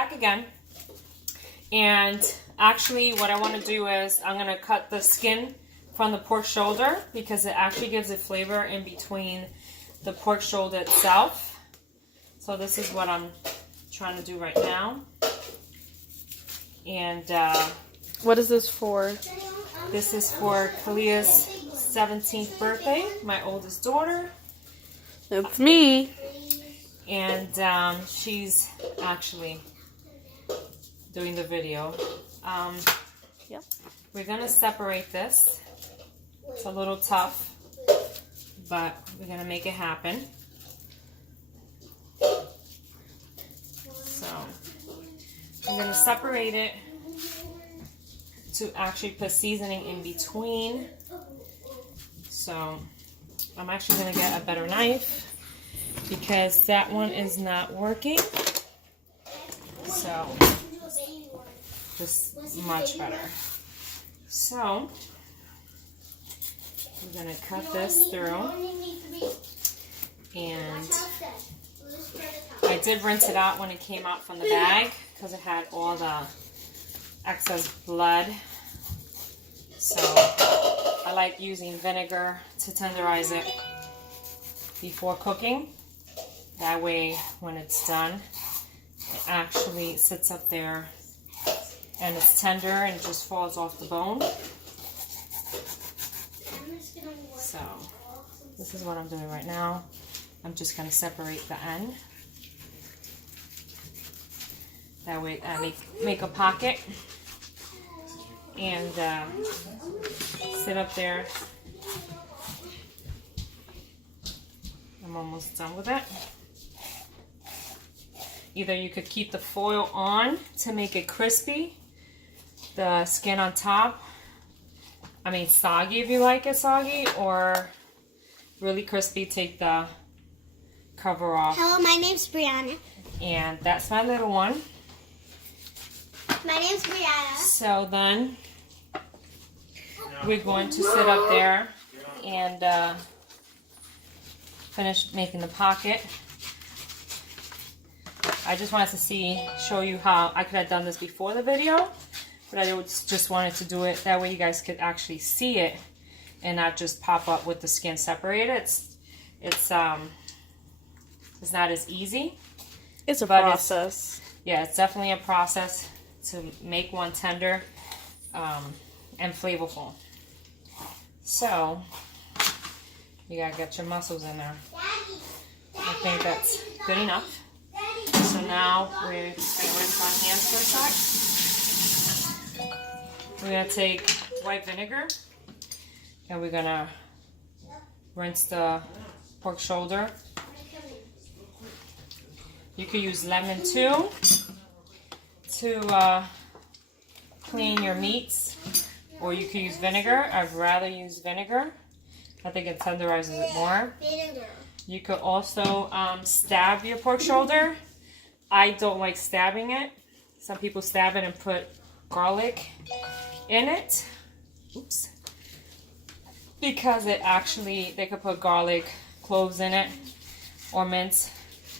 Back again, and actually what I want to do is I'm going to cut the skin from the pork shoulder because it actually gives it flavor in between the pork shoulder itself. So this is what I'm trying to do right now. And what is this for? This is for Kalia's 17th birthday, my oldest daughter. It's me. And she's actually doing the video. Yep. We're gonna separate this. It's a little tough, but we're gonna make it happen. So I'm gonna separate it to actually put seasoning in between. So I'm actually gonna get a better knife because that one is not working. So this is much better. So we're gonna cut this through, and I did rinse it out when it came out from the bag because it had all the excess blood. So I like using vinegar to tenderize it before cooking. That way when it's done, it actually sits up there and it's tender and it just falls off the bone. So this is what I'm doing right now. I'm just going to separate the end. That way I make a pocket and sit up there. I'm almost done with it. Either you could keep the foil on to make it crispy, the skin on top, I mean soggy if you like it soggy, or really crispy, take the cover off. Hello, my name's Brianna. And that's my little one. My name's Brianna. So then we're going to sit up there and finish making the pocket. I just wanted to show you how I could have done this before the video, but I just wanted to do it that way you guys could actually see it and not just pop up with the skin separated. It's not as easy. It's a process. It's definitely a process to make one tender and flavorful. So you gotta get your muscles in there. I think that's good enough. So now we're just gonna rinse our hands for a sec. We're gonna take white vinegar and we're gonna rinse the pork shoulder. You could use lemon too to clean your meats, or you could use vinegar. I'd rather use vinegar. I think it tenderizes it more. You could also stab your pork shoulder. I don't like stabbing it. Some people stab it and put garlic in it. Oops. Because it actually, they could put garlic, cloves in it, or mint.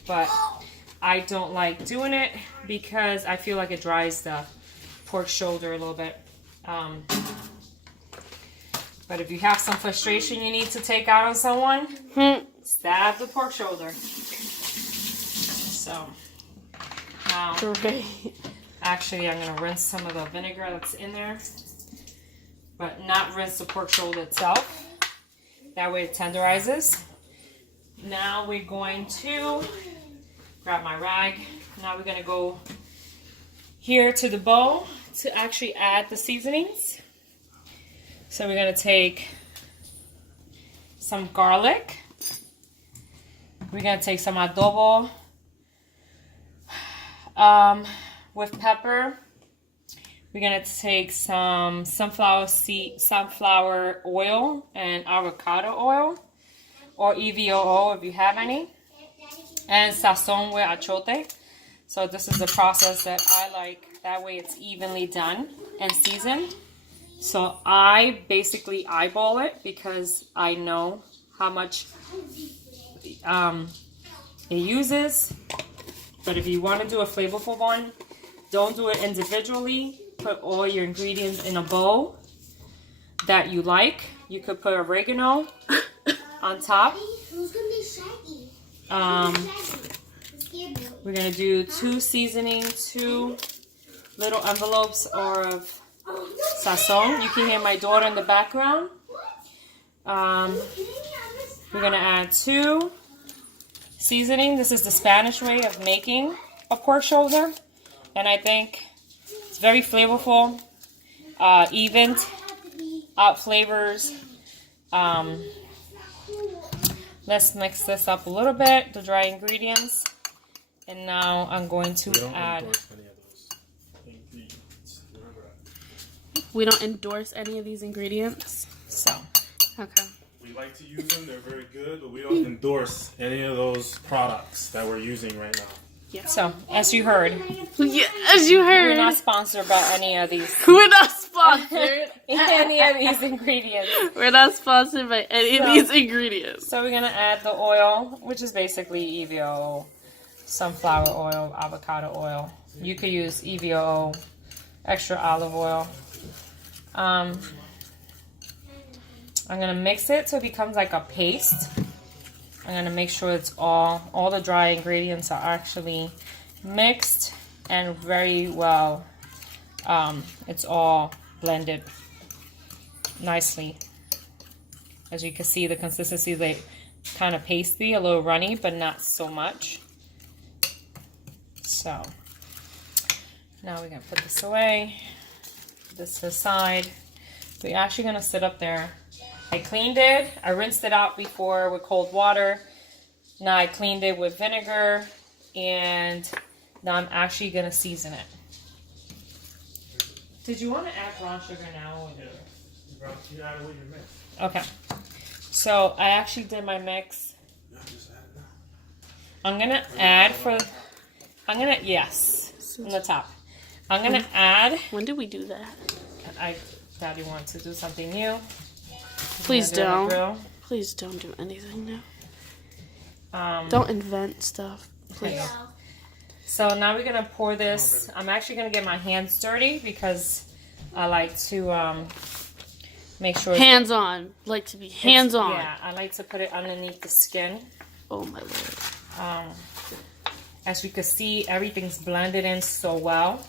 But I don't like doing it because I feel like it dries the pork shoulder a little bit. But if you have some frustration you need to take out on someone, stab the pork shoulder. So now, actually I'm going to rinse some of the vinegar that's in there, but not rinse the pork shoulder itself. That way it tenderizes. Now we're going to grab my rag. Now we're going to go here to the bowl to actually add the seasonings. So we're going to take some garlic. We're going to take some adobo with pepper. We're going to take some sunflower oil and avocado oil, or EVOO if you have any, and sazon with achote. So this is the process that I like. That way it's evenly done and seasoned. So I basically eyeball it because I know how much it uses. But if you want to do a flavorful one, don't do it individually. Put all your ingredients in a bowl that you like. You could put oregano on top. Who's gonna be Shaggy? We're gonna do 2 seasoning, 2 little envelopes of sazon. You can hear my daughter in the background. We're gonna add 2 seasoning. This is the Spanish way of making a pork shoulder, and I think it's very flavorful, evened out flavors. Let's mix this up a little bit, the dry ingredients, and now I'm going to add. We don't endorse any of these ingredients. So, okay. We like to use them, they're very good, but we don't endorse any of those products that we're using right now. Yeah. So as you heard, Yeah, as you heard, we're not sponsored by any of these we're not sponsored. any of these ingredients. We're not sponsored by any of these ingredients. So we're gonna add the oil, which is basically EVO, sunflower oil, avocado oil. You could use EVO, extra olive oil. I'm gonna mix it so it becomes like a paste. I'm gonna make sure it's all the dry ingredients are actually mixed and very well. It's all blended nicely. As you can see, the consistency is like kind of pasty, a little runny, but not so much. So now we're gonna put this away. Put this to the side. We're actually gonna sit up there. I cleaned it. I rinsed it out before with cold water. Now I cleaned it with vinegar, and now I'm actually gonna season it. Did you want to add brown sugar now? Okay. So I actually did my mix. I'm gonna add yes, on the top. I'm gonna add. When did we do that? Daddy wants to do something new. Please don't. Please don't do anything new. Don't invent stuff, please. Okay. So now we're gonna pour this. I'm actually gonna get my hands dirty because I like to make sure Hands on. Like to be hands on. Yeah, I like to put it underneath the skin. Oh my lord. As you can see, everything's blended in so well.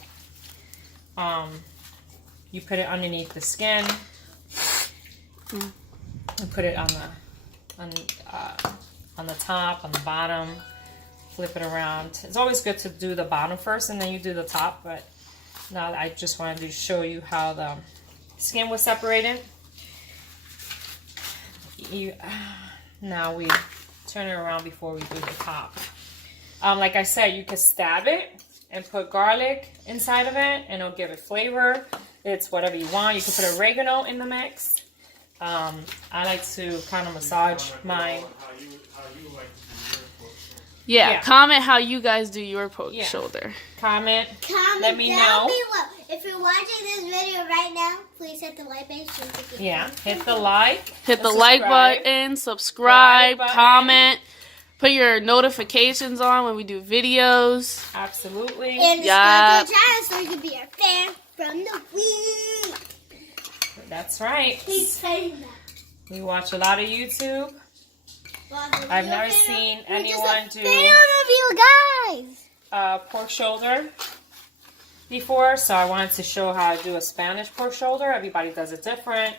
You put it underneath the skin and put it on the top, on the bottom. Flip it around. It's always good to do the bottom first and then you do the top, but now I just wanted to show you how the skin was separated. Now we turn it around before we do the top. Like I said, you could stab it and put garlic inside of it and it'll give it flavor. It's whatever you want. You can put oregano in the mix. I like to kind of massage mine. Yeah, comment how you guys do your pork shoulder. Comment. Let me down know. below. If you're watching this video right now, please hit the like button. Yeah, hit the like. Hit the like button, subscribe, comment, put your notifications on when we do videos. Absolutely. And subscribe to the channel so you can be our fan from the week. That's right. Keep saying that. We watch a lot of YouTube. I've never seen anyone do you guys. Pork shoulder before, so I wanted to show how to do a Spanish pork shoulder. Everybody does it different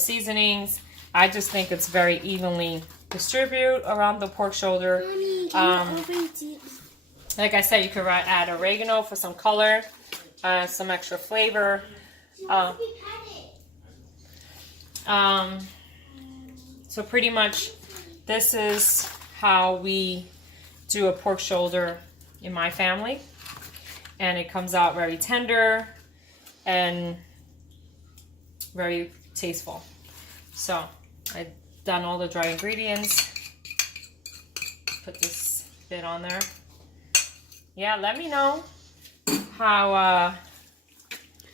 seasonings. I just think it's very evenly distributed around the pork shoulder. Like I said, you could add oregano for some color, some extra flavor. So pretty much this is how we do a pork shoulder in my family, and it comes out very tender and very tasteful. So I've done all the dry ingredients. Put this bit on there. Yeah, let me know how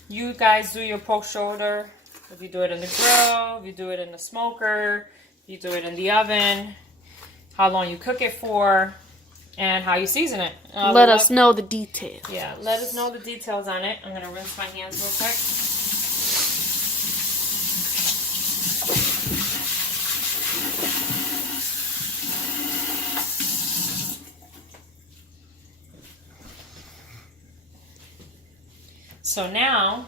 you guys do your pork shoulder. If you do it in the grill, if you do it in the smoker, if you do it in the oven, how long you cook it for. and how you season it. Let us know the details. Yeah, let us know the details on it. I'm going to rinse my hands real quick. So now,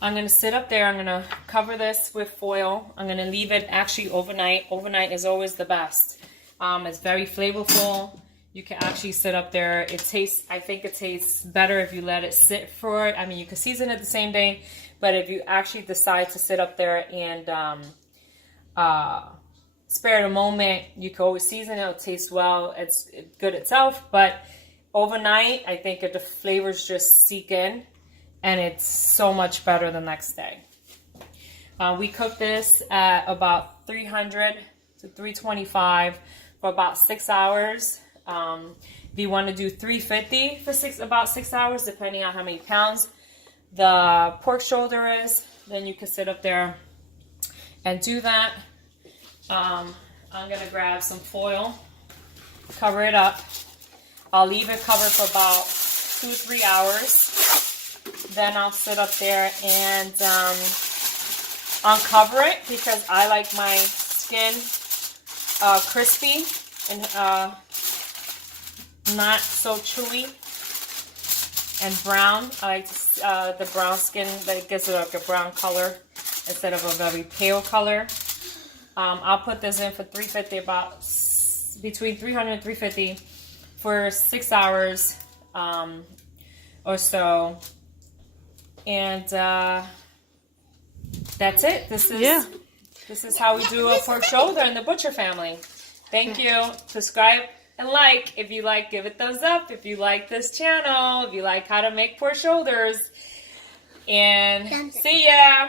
I'm going to sit up there. I'm going to cover this with foil. I'm going to leave it actually overnight. Overnight is always the best. It's very flavorful. You can actually sit up there. I think it tastes better if you let it sit for it. I mean, you can season it the same day, but if you actually decide to sit up there and spare it a moment, you can always season it. It'll taste well. It's good itself, but overnight, I think the flavors just seek in, and it's so much better the next day. We cook this at about 300 to 325 for about 6 hours. If you want to do 350 for about 6 hours, depending on how many pounds the pork shoulder is, then you can sit up there and do that. I'm going to grab some foil, cover it up. I'll leave it covered for about 2-3 hours. Then I'll sit up there and uncover it because I like my skin crispy and not so chewy and brown. I like the brown skin, that gives it like a brown color instead of a very pale color. I'll put this in for 350, about between 300 and 350 for 6 hours or so. And that's it. This is how we do a pork shoulder in the Butcher family. Thank you. Subscribe and like. If you like, give it a thumbs up. If you like this channel, if you like how to make pork shoulders. And see ya.